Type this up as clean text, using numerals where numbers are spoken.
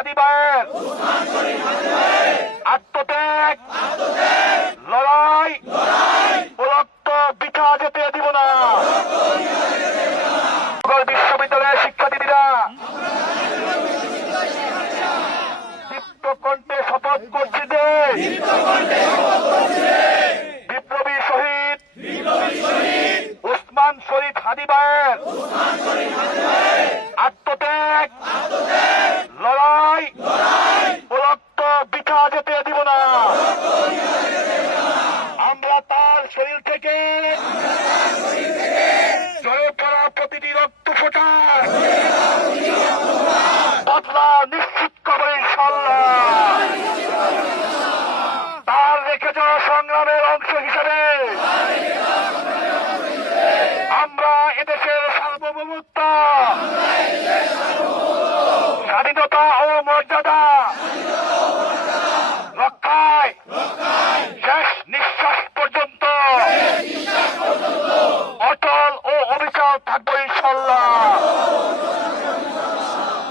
হাদি ভাইয়ের আত্মত্যাগ লড়াই রক্ত বৃথা যেতে দিব না। বিশ্ববিদ্যালয়ের শিক্ষার্থীরা দীপ্ত কণ্ঠে শপথ করছি যে বিপ্লবী শহীদ ওসমান শরীফ হাদি ভাইয়ের আত্মত্যাগ লড়াই রক্ত বৃথা যেতে দিব না। আমরা তার শরীর থেকে ঝরে পড়া প্রতিটি রক্ত ফোঁটা বদলা নিশ্চিত করবো ইনশাআল্লাহ। তার রেখে যাওয়া সংগ্রামের অংশ হিসেবে আমরা এদেশের সার্বভৌমত্ব স্বাধীনতা ও মর্যাদা রক্ষায় শেষ নিঃশ্বাস পর্যন্ত অটল ও অবিচল থাকবে।